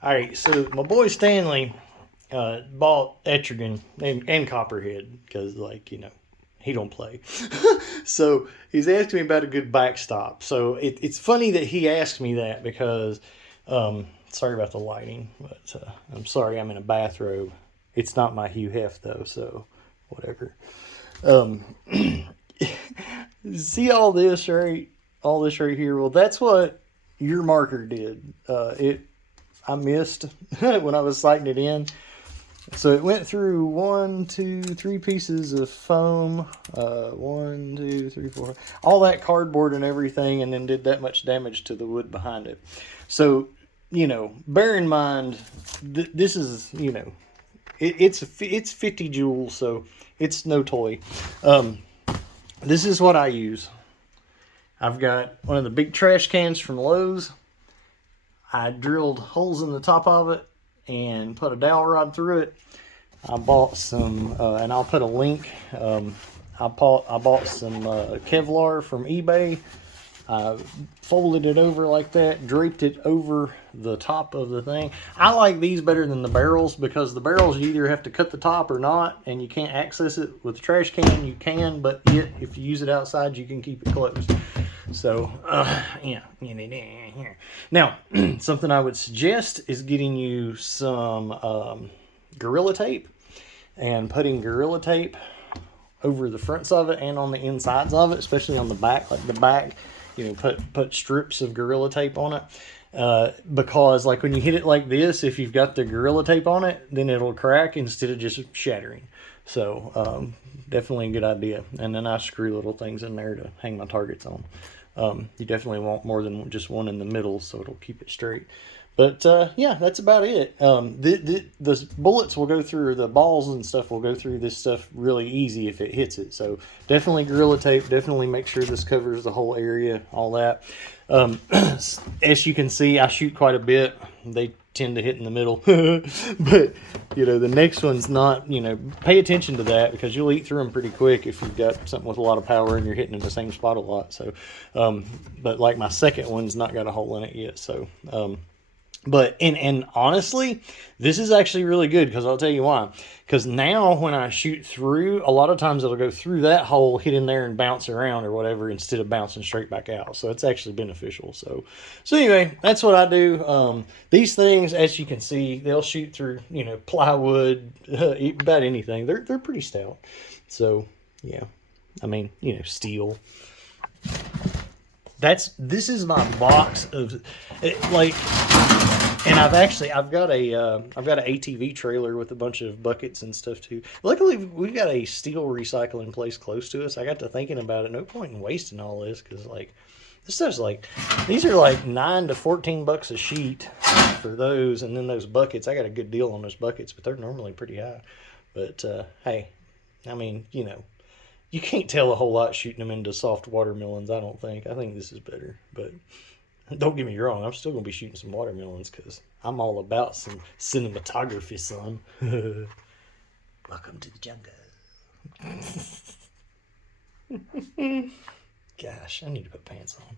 All right, so my boy Stanley bought Etrigan and Copperhead because, like, he don't play. So he's asking me about a good backstop. So it's funny that he asked me that because, sorry about the lighting, but I'm sorry I'm in a bathrobe. It's not my Hugh Hef though, so whatever. Um, See all this right? All this right here. Well, that's what your marker did. It I missed when I was sighting it in. So it went through one, two, three pieces of foam, one, two, three, four, all that cardboard and everything, and then did that much damage to the wood behind it. So, bear in mind, this is, it's 50 joules, so it's no toy. This is what I use. I've got one of the big trash cans from Lowe's. I drilled holes in the top of it and put a dowel rod through it. I bought some, and I'll put a link. I bought some Kevlar from eBay. I folded it over like that, draped it over the top of the thing. I like these better than the barrels because the barrels you either have to cut the top or not, and you can't access it. With the trash can, you can, but yet if you use it outside, you can keep it closed. So, yeah. Now, something I would suggest is getting you some Gorilla Tape and putting Gorilla Tape over the fronts of it and on the insides of it, especially on the back, like the back, put strips of Gorilla Tape on it. Because like when you hit it like this, if you've got the Gorilla Tape on it, then it'll crack instead of just shattering. So definitely a good idea. And then I screw little things in there to hang my targets on. You definitely want more than just one in the middle, so it'll keep it straight. But yeah, that's about it. The bullets will go through, the balls and stuff will go through this stuff really easy if it hits it. So definitely Gorilla Tape. Definitely make sure this covers the whole area, all that. As you can see, I shoot quite a bit. They tend to hit in the middle. But, the next one's not, pay attention to that because you'll eat through them pretty quick if you've got something with a lot of power and you're hitting in the same spot a lot. So, but like my second one's not got a hole in it yet. So, but and honestly, this is actually really good because I'll tell you why. Because now when I shoot through, a lot of times it'll go through that hole, hit in there, and bounce around or whatever instead of bouncing straight back out. So it's actually beneficial. So anyway, that's what I do. These things, as you can see, they'll shoot through plywood, about anything. They're pretty stout. So yeah, I mean steel. This is my box of like. And I've got a ATV trailer with a bunch of buckets and stuff too. Luckily, we've got a steel recycling place close to us. I got to thinking about it. No point in wasting all this because this stuff's these are like $9 to $14 a sheet for those, and then those buckets. I got a good deal on those buckets, but they're normally pretty high. But hey, I mean you can't tell a whole lot shooting them into soft watermelons. I don't think. I think this is better, but. Don't get me wrong, I'm still going to be shooting some watermelons because I'm all about some cinematography, son. Welcome to the jungle. Gosh, I need to put pants on.